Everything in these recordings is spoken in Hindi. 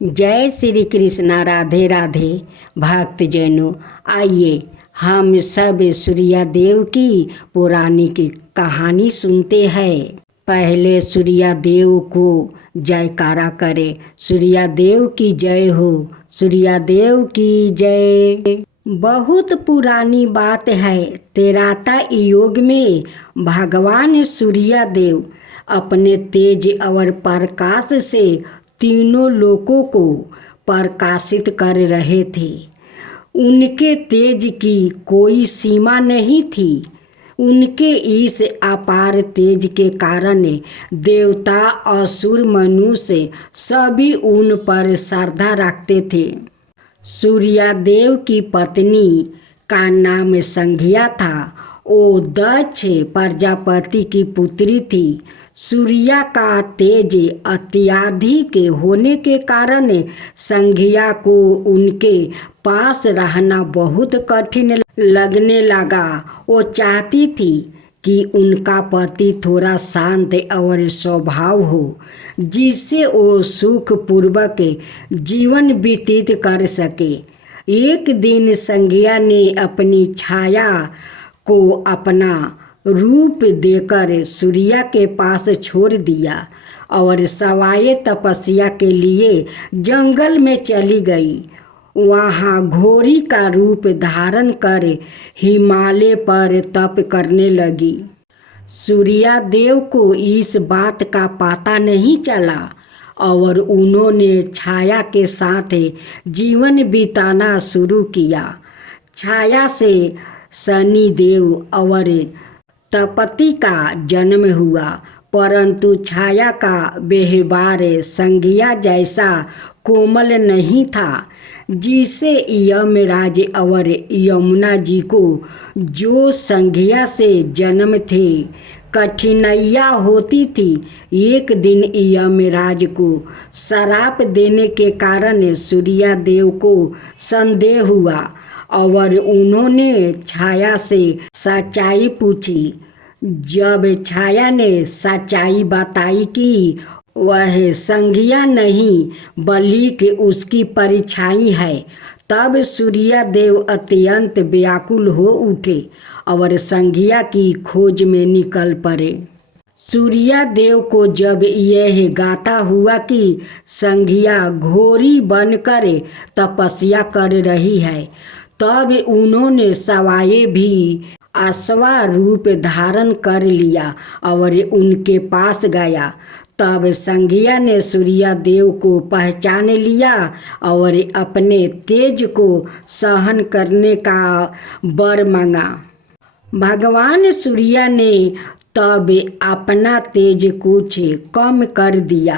जय श्री कृष्णा। राधे राधे भक्त जैनों, आइए हम सब सूर्या देव की पौराणिक कहानी सुनते हैं। पहले सूर्या देव को जयकारा करे। सूर्या देव की जय हो, सूर्या देव की जय। बहुत पुरानी बात है। त्रेता युग में भगवान सूर्या देव अपने तेज और प्रकाश से तीनों लोकों को प्रकाशित कर रहे थे। उनके तेज की कोई सीमा नहीं थी। उनके इस अपार तेज के कारण देवता, असुर, मनुष्य सभी उन पर श्रद्धा रखते थे। सूर्या देव की पत्नी का नाम संज्ञा था। वो दक्ष प्रजापति की पुत्री थी। सूर्या का तेज अत्यधिक होने के कारण संज्ञा को उनके पास रहना बहुत कठिन लगने लगा। वो चाहती थी कि उनका पति थोड़ा शांत और स्वभाव हो, जिससे वो सुखपूर्वक जीवन व्यतीत कर सके। एक दिन संज्ञा ने अपनी छाया को अपना रूप देकर सूर्या के पास छोड़ दिया और सवाए तपस्या के लिए जंगल में चली गई। वहाँ घोड़ी का रूप धारण कर हिमालय पर तप करने लगी। सूर्या देव को इस बात का पता नहीं चला और उन्होंने छाया के साथ जीवन बिताना शुरू किया। छाया से शनि देव और तपति का जन्म हुआ, परंतु छाया का व्यवहार संज्ञा जैसा कोमल नहीं था। जिसे यमराज और यमुना जी को जो संज्ञा से जन्म थे कठिनाइयाँ होती थी। एक दिन यमराज को श्राप देने के कारण सूर्या देव को संदेह हुआ और उन्होंने छाया से सच्चाई पूछी। जब छाया ने सच्चाई बताई कि वह संज्ञा नहीं बल्कि उसकी परछाई है, तब सूर्या देव अत्यंत व्याकुल हो उठे और संज्ञा की खोज में निकल पड़े। सूर्या देव को जब यह गाता हुआ कि संज्ञा घोड़ी बनकर तपस्या कर रही है, तब उन्होंने सवाए भी अश्वा रूप धारण कर लिया और उनके पास गया। तब संज्ञा ने सूर्या देव को पहचान लिया और अपने तेज को सहन करने का वर मांगा। भगवान सूर्या ने तब अपना तेज कुछ कम कर दिया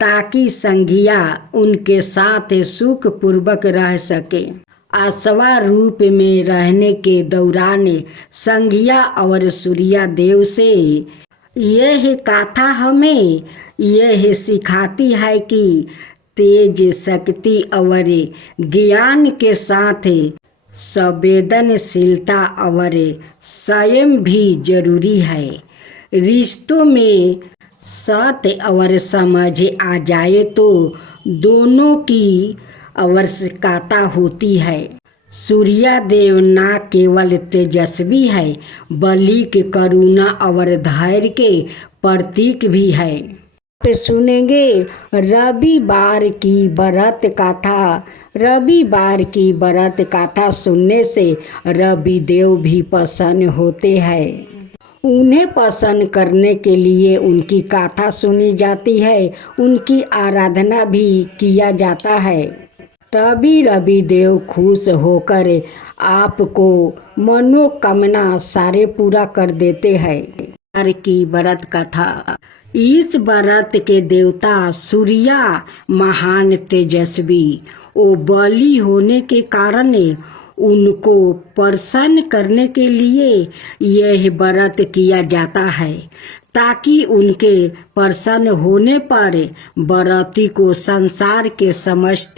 ताकि संज्ञा उनके साथ सुखपूर्वक रह सके। अश्वा रूप में रहने के दौरान संज्ञा और सूर्या देव से यह कथा हमें यह सिखाती है कि तेज, शक्ति और ज्ञान के साथ संवेदनशीलता और संयम भी जरूरी है। रिश्तों में सत्य और समझ आ जाए तो दोनों की आवश्यकता होती है। सूर्या देव न केवल तेजस्वी है बल्कि करुणा और धैर्य के प्रतीक भी है। सुनेंगे रविवार की व्रत कथा। रविवार की व्रत कथा सुनने से रवि देव भी प्रसन्न होते हैं। उन्हें प्रसन्न करने के लिए उनकी कथा सुनी जाती है, उनकी आराधना भी किया जाता है। तभी रवि देव खुश होकर आपको मनोकामना सारे पूरा कर देते हैं। की व्रत कथा। इस व्रत के देवता सूर्या महान तेजस्वी ओ बली होने के कारण उनको प्रसन्न करने के लिए यह व्रत किया जाता है, ताकि उनके प्रसन्न होने पर व्रती को संसार के समस्त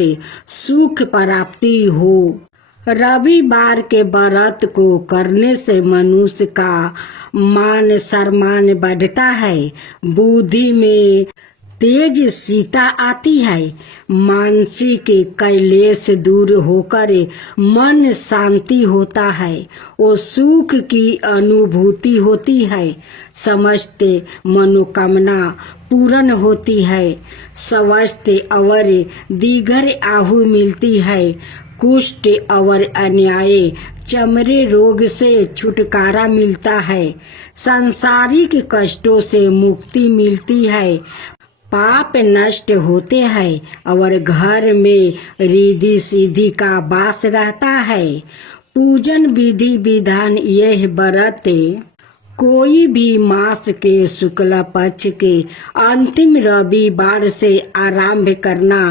सुख प्राप्ति हो। रविवार के व्रत को करने से मनुष्य का मान सम्मान बढ़ता है, बुद्धि में तेज सीता आती है। मानसिक कैलेश दूर होकर मन शांति होता है। वो सुख की अनुभूति होती है। समस्त मनोकामना पूर्ण होती है। स्वस्थ और दीर्घ आयु मिलती है। कुष्ठ और अन्याय चमड़े रोग से छुटकारा मिलता है। सांसारिक कष्टों से मुक्ति मिलती है। पाप नष्ट होते हैं और घर में रिद्धि सिद्धि का वास रहता है। पूजन विधि विधान यह व्रत कोई भी मास के शुक्ल पक्ष के अंतिम रविवार से आरंभ करना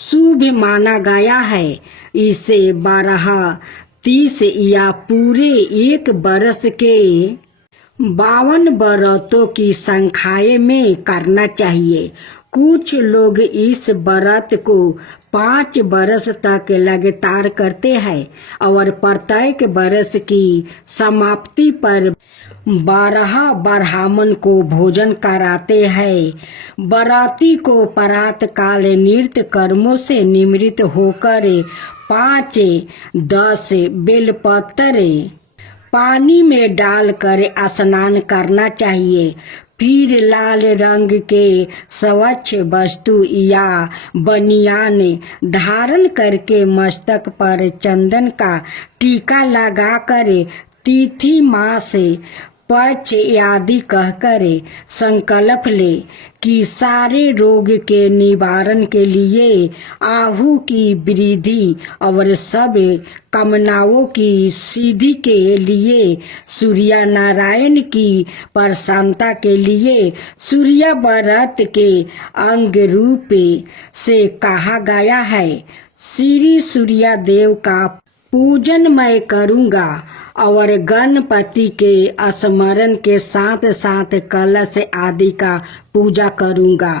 शुभ माना गया है। इसे 12-30 या पूरे एक बरस के 52 व्रतों की संख्या में करना चाहिए। कुछ लोग इस व्रत को 5 वर्ष तक लगातार करते हैं और प्रत्येक वर्ष की समाप्ति पर 12 ब्राह्मण को भोजन कराते हैं। व्रती को प्रातः काल नित्य कर्मों से निवृत्त होकर 5-10 बेलपत्र पानी में डालकर स्नान करना चाहिए। फिर लाल रंग के स्वच्छ वस्तु या बनियान धारण करके मस्तक पर चंदन का टीका लगाकर तिथि मास पक्ष आदि कहकर संकल्प ले कि सारे रोग के निवारण के लिए आहु की वृद्धि और सब कामनाओं की सिद्धि के लिए सूर्य नारायण की प्रसन्नता के लिए सूर्य व्रत के अंग रूप से कहा गया है। श्री सूर्य देव का पूजन मैं करूँगा और गणपति के स्मरण के साथ साथ कलश आदि का पूजा करूँगा।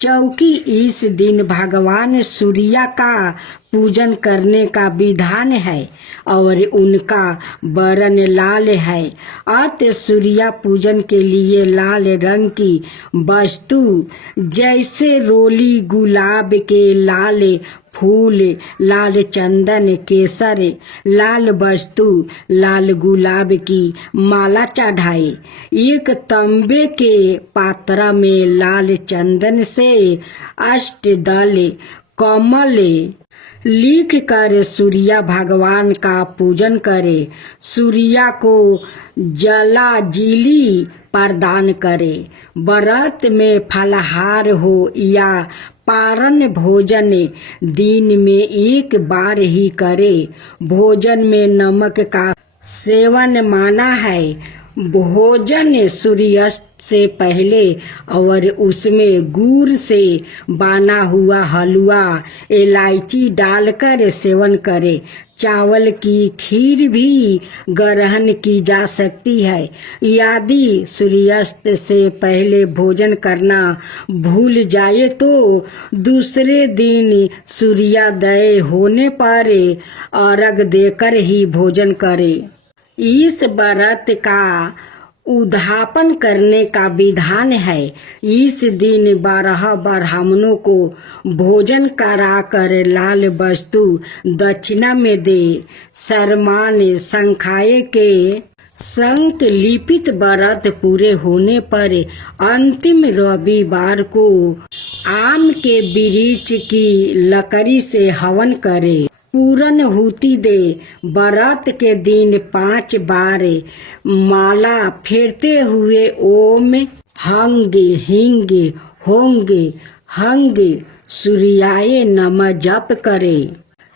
क्योंकि इस दिन भगवान सूर्य का पूजन करने का विधान है और उनका वर्ण लाल है। अतः सूर्य पूजन के लिए लाल रंग की वस्तु जैसे रोली, गुलाब के लाल फूल, लाल चंदन, केसर, लाल वस्तु, लाल गुलाब की माला चढ़ाए। एक तांबे के पात्र में लाल चंदन से अष्टदल कमल लिख कर सूर्य भगवान का पूजन करे। सूर्य को जलाजीली प्रदान करे। व्रत में फलाहार हो या पारण भोजन दिन में एक बार ही करे। भोजन में नमक का सेवन माना है। भोजन सूर्यास्त से पहले और उसमें गुड़ से बना हुआ हलवा, इलायची डालकर सेवन करे। चावल की खीर भी ग्रहण की जा सकती है। यदि सूर्यास्त से पहले भोजन करना भूल जाए तो दूसरे दिन सूर्योदय होने पर अर्घ देकर ही भोजन करे। इस व्रत का उद्यापन करने का विधान है। इस दिन 12 ब्राह्मणों को भोजन कराकर लाल वस्तु दक्षिणा में दे। सम्मान संख्या के संकल्पित व्रत पूरे होने पर अंतिम रविवार को आम के वृक्ष की लकड़ी से हवन करे। पूर्ण हुति दे। व्रत के दिन 5 बार माला फेरते हुए ओम हंग हिंग होंग हंग सूर्याय नमः जप करे।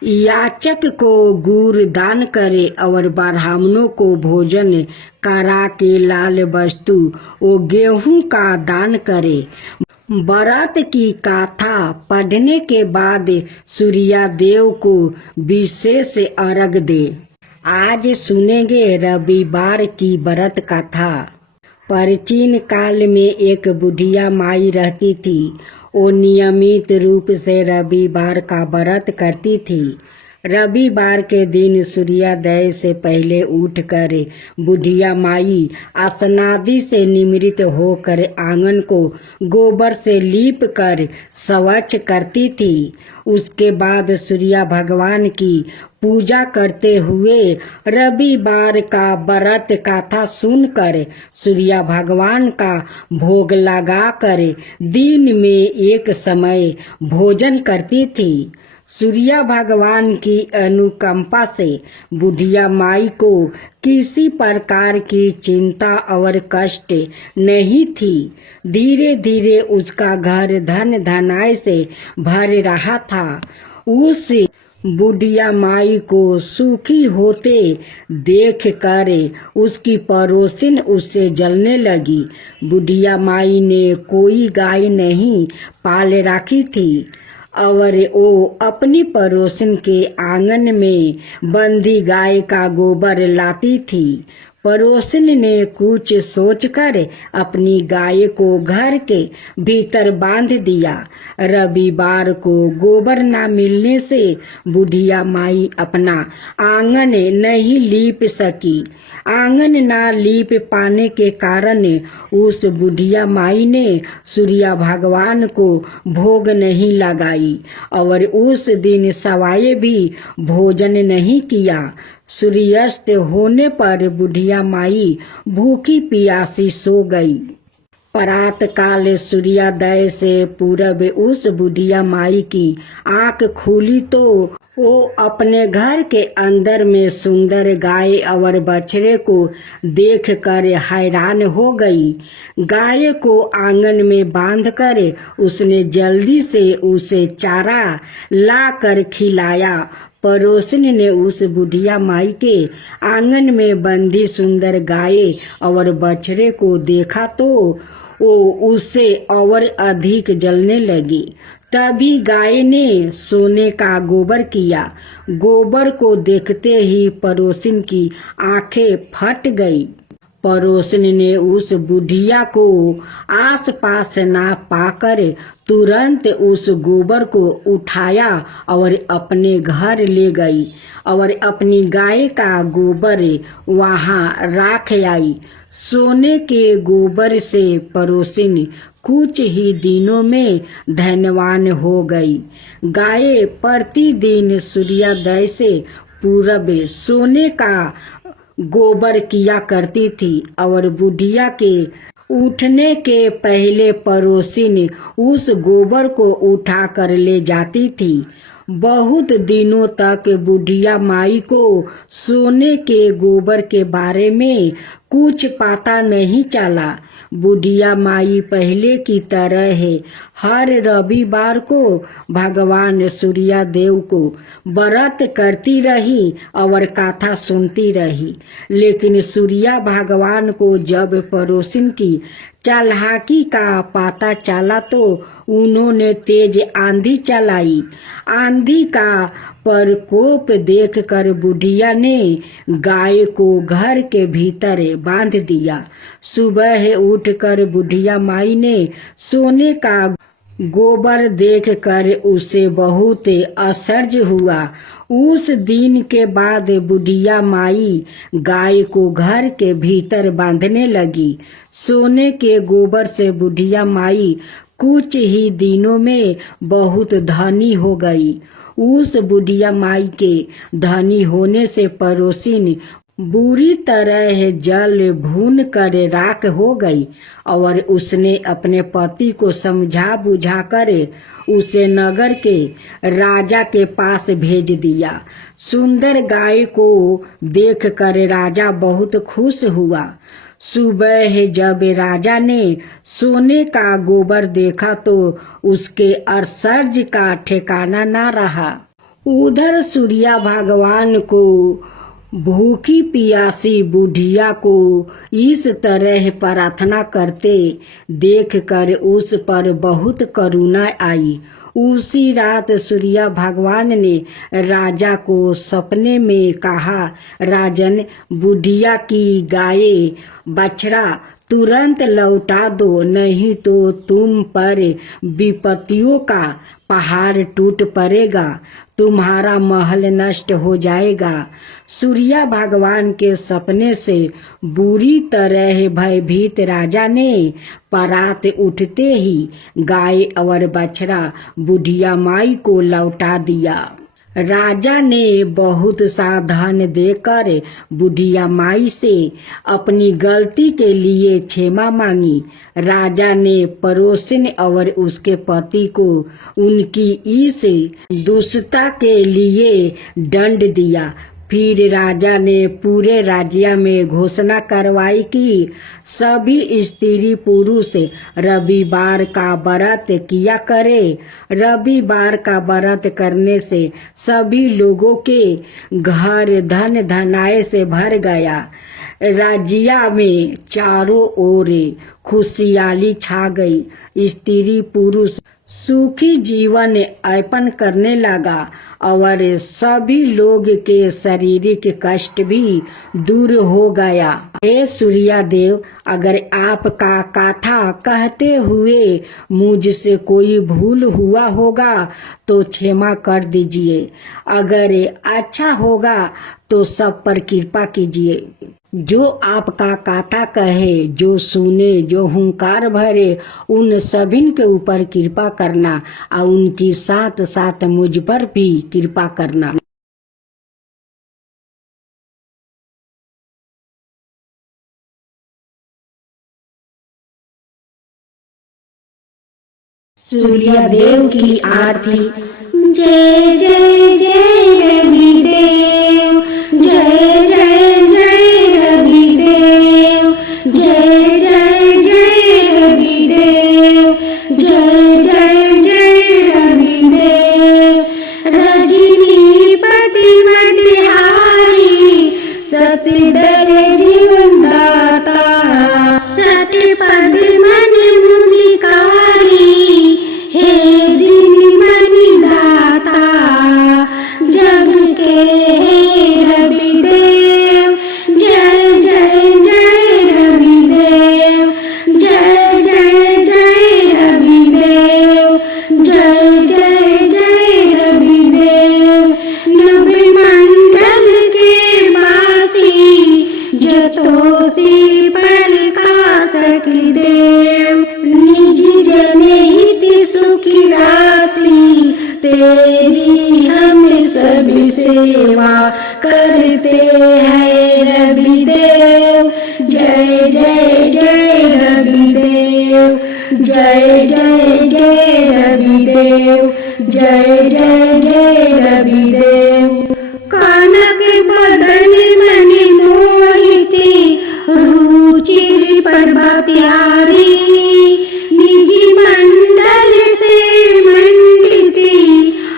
याचक को गुड़ दान करे और ब्राह्मणों को भोजन करा के लाल वस्तु और गेहूं का दान करे। व्रत की गाथा पढ़ने के बाद सूर्य देव को विशेष अर्घ दे। आज सुनेंगे रविवार की व्रत कथा। प्राचीन काल में एक बुढ़िया माई रहती थी। वो नियमित रूप से रविवार का व्रत करती थी। रविवार के दिन सूर्योदय से पहले उठकर बुढ़िया माई स्नादि से निमृत होकर आंगन को गोबर से लीप कर स्वच्छ करती थी। उसके बाद सूर्य भगवान की पूजा करते हुए रविवार का व्रत कथा सुनकर सूर्य भगवान का भोग लगाकर दिन में एक समय भोजन करती थी। सूर्य भगवान की अनुकंपा से बुढ़िया माई को किसी प्रकार की चिंता और कष्ट नहीं थी। धीरे धीरे उसका घर धन धनाय से भर रहा था। उस बुढ़िया माई को सुखी होते देख कर उसकी पड़ोसिन उससे जलने लगी। बुढ़िया माई ने कोई गाय नहीं पाल रखी थी और वो अपनी पड़ोसिन के आंगन में बंधी गाय का गोबर लाती थी। पड़ोसिन ने कुछ सोचकर अपनी गाय को घर के भीतर बांध दिया। रविवार को गोबर न मिलने से बुढ़िया माई अपना आंगन नहीं लीप सकी। आंगन न लीप पाने के कारण उस बुढ़िया माई ने सूर्य भगवान को भोग नहीं लगाई और उस दिन सवाए भी भोजन नहीं किया। सूर्यास्त होने पर बुढ़िया माई भूखी प्यासी सो गई। प्रात काल सूर्योदय से पूर्व उस बुढ़िया माई की आंख खुली तो वो अपने घर के अंदर में सुंदर गाय और बछड़े को देखकर हैरान हो गई। गाय को आंगन में बांधकर उसने जल्दी से उसे चारा लाकर खिलाया। पड़ोसिन ने उस बुढ़िया माई के आंगन में बंधी सुंदर गाय और बछड़े को देखा तो वो उससे और अधिक जलने लगी। तभी गाय ने सोने का गोबर किया। गोबर को देखते ही पड़ोसिन की आंखें फट गई। पड़ोसिन ने उस बुढ़िया को आसपास ना पाकर तुरंत उस गोबर को उठाया और अपने घर ले गई और अपनी गाय का गोबर वहां रख आई। सोने के गोबर से पड़ोसिन कुछ ही दिनों में धनवान हो गई। गाय प्रतिदिन सूर्योदय से पूर्व सोने का गोबर किया करती थी और बुढ़िया के उठने के पहले पड़ोसिन उस गोबर को उठा कर ले जाती थी। बहुत दिनों तक बुढ़िया माई को सोने के गोबर के बारे में कुछ पता नहीं चला। बुढ़िया माई पहले की तरह हर रविवार को भगवान सूर्यदेव को व्रत करती रही और कथा सुनती रही। लेकिन सूर्य भगवान को जब पड़ोसिन की चालाकी का पता चला तो उन्होंने तेज आंधी चलाई। आंधी का प्रकोप देखकर बुढ़िया ने गाय को घर के भीतर बांध दिया। सुबह उठकर बुढ़िया माई ने सोने का गोबर देखकर उसे बहुत आश्चर्य हुआ। उस दिन के बाद बुढ़िया माई गाय को घर के भीतर बांधने लगी। सोने के गोबर से बुढ़िया माई कुछ ही दिनों में बहुत धनी हो गई। उस बुढ़िया माई के धनी होने से पड़ोसिन बुरी तरह जल भून कर राख हो गई और उसने अपने पति को समझा बुझा कर उसे नगर के राजा के पास भेज दिया। सुंदर गाय को देखकर राजा बहुत खुश हुआ। सुबह जब राजा ने सोने का गोबर देखा तो उसके आश्चर्य का ठिकाना न रहा। उधर सूर्य भगवान को भूखी प्यासी बुढ़िया को इस तरह प्रार्थना करते देखकर उस पर बहुत करुणा आई। उसी रात सूर्य भगवान ने राजा को सपने में कहा, राजन, बुढ़िया की गाय बछड़ा तुरंत लौटा दो, नहीं तो तुम पर विपत्तियों का पहाड़ टूट पड़ेगा, तुम्हारा महल नष्ट हो जाएगा। सूर्य भगवान के सपने से बुरी तरह भयभीत राजा ने परात उठते ही गाय और बछड़ा बुढ़िया माई को लौटा दिया। राजा ने बहुत सा धन देकर बुढ़िया माई से अपनी गलती के लिए क्षमा मांगी। राजा ने पड़ोसन और उसके पति को उनकी इस दुष्टता के लिए दंड दिया। फिर राजा ने पूरे राज्य में घोषणा करवाई कि सभी स्त्री पुरुष रविवार का व्रत किया करे। रविवार का व्रत करने से सभी लोगों के घर धन धनाय से भर गया। राज्य में चारों ओर खुशहाली छा गई। स्त्री पुरुष सुखी जीवन यापन करने लगा और सभी लोग के शारीरिक कष्ट भी दूर हो गया। हे सूर्य देव, अगर आपका कथा कहते हुए मुझसे कोई भूल हुआ होगा तो क्षमा कर दीजिए। अगर अच्छा होगा तो सब पर कृपा कीजिए। जो आपका कथा कहे, जो सुने, जो हुंकार भरे, उन सभी के ऊपर कृपा करना और उनकी साथ साथ मुझ पर भी कृपा करना। सूर्य देव की आरती। जय जय जय रवि देव, जय जय जय रवि देव, जय जय जय रवि देव, जय जय जय रवि देव। रजनीपति मतिहारी, सतदर जीवन दाता, सतपद मन मुदिकारी, हे दीन मणि दाता, जग के हे रवि देव, जय जय जय रवि देव, जय जय जय रवि देव, जय जय जय रवि देव। नभ मंडल के वासी, जतोषी प्रकाशक देव, निज जनहित सुखी राशि, तेरी हम सब सेवा करते हैं रवि देव। जय जय जय रवि देव, जय जय जय रवि देव, जय जय जय रवि देव। कनक बदन मणि मोहिती, रुचिर प्रभा प्यारी, निज मंडल से मंडिती,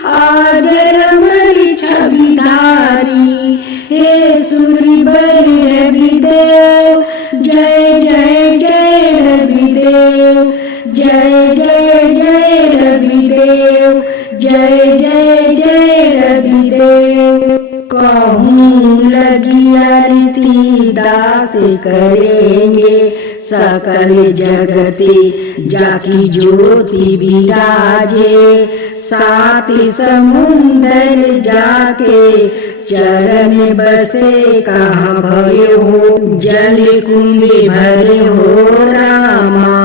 आजर अमर छवि धारी, हे सूर्यवर रवि देव, जय जय जय रवि देव, जय जय जय रवि देव, जय जय जय रवि देव। कहूँ लगी आरती दास करेंगे, सकल जगति जाकी ज्योति विराजे, सात समुंदर जाके चरण बसे, कहाँ भयो हो जल कुंभ भरे हो रामा,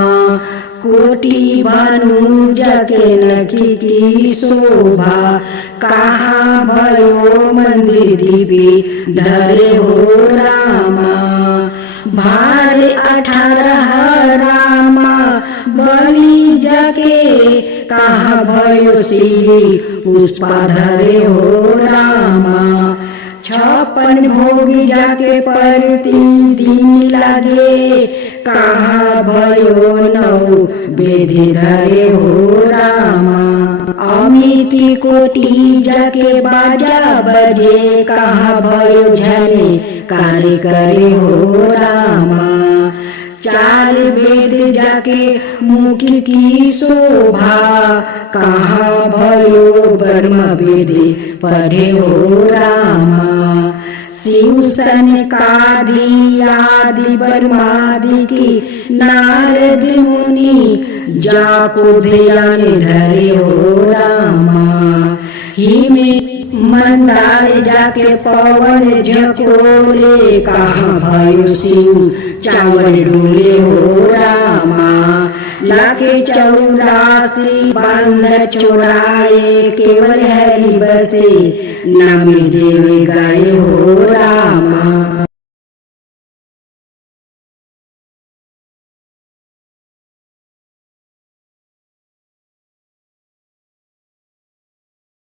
कोटि भानु जाके नखी की शोभा, कहाँ भयो मंदिर दिव्य धरे हो रामा। भार 18 रामा बलि जाके, कहाँ भयो श्री पुष्पा धरे हो रामा। 56 भोग जाके प्रतिदिन लागे, कहाँ भयो 9 वेद धरे हो रामा। अमिति कोटि जाके बाजा बजे, कहाँ भयो झने कार्य करे हो रामा। 4 वेद जाके मुख की शोभा, कहाँ भयो ब्रह्म वेद पढ़े हो रामा। शिव सनकादि आदि ब्रह्मादि की नारद मुनि जाको ध्यान धरे हो रामा। हिम मंदार जाके पवन झकोरे कहाँ भयो शिव चावल डोले हो रामा। लाखे 84 बांध चोराए केवल हरि बसे नाम देव गाए हो रामा।